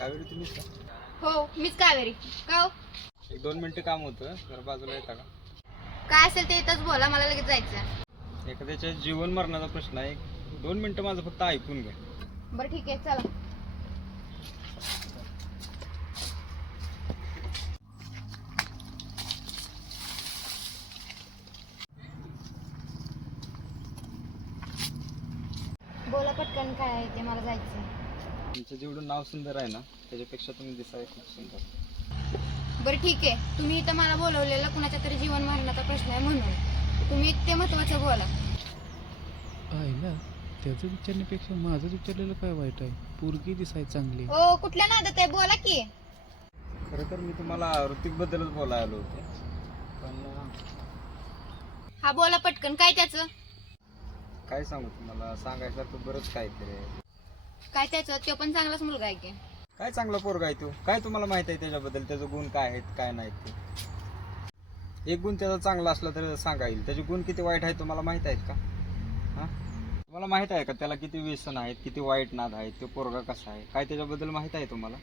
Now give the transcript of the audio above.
कावेरी तुम्हीच का? हो मीच कावेरी. का हो? एक दोन मिनिटं काम होतं. जरा बाजूला येता का? काय असेल ते इथंच बोला मला लगेच जायचं एखाद्याच्या जीवन मरणाचा प्रश्न आहे. दोन मिनिटं माझं फक्त ऐकून घ्या. बरं ठीक आहे चला. बोला पटकन काय आहे ते मला जायचं तुमचं जेवढं नाव सुंदर आहे ना त्याच्यापेक्षा तुम्ही दिसाय खूप सुंदर. बरं ठीक आहे. तुम्ही इथं मला बोलवलेलं कुणाच्या तरी जीवन मरणाचा प्रश्न आहे म्हणून. तुम्ही ते महत्वाचं बोला. आईला त्याचं विचारण्यापेक्षा माझं विचारलेलं काय वाईट आहे? पोरगी दिसाय चांगली. हो कुठल्या नादात आहे? बोला की. खरं तर मी तुम्हाला ऋतिकबद्दलच बोलायला आलो होतो. पण अं, हा बोला पटकन. काय त्याचं? काय सांगू तुम्हाला? सांगायसारखं बरंच काय आहे. काय त्याचं? तो पण चांगलाच मुलगा आहे की. काय चांगला पोरगा आहे तो? काय तुम्हाला माहीत आहे त्याच्याबद्दल? त्याचे गुण काय आहेत काय नाहीत ते? एक गुण त्याचा चांगला असला तर सांगा येईल. त्याचे गुण किती वाईट आहेत तुम्हाला माहीत आहेत का? हा? तुम्हाला माहीत आहे का त्याला किती व्यसन आहेत किती वाईट नाद आहेत तो पोरगा कसा आहे? काय त्याच्याबद्दल माहीत आहे तुम्हाला?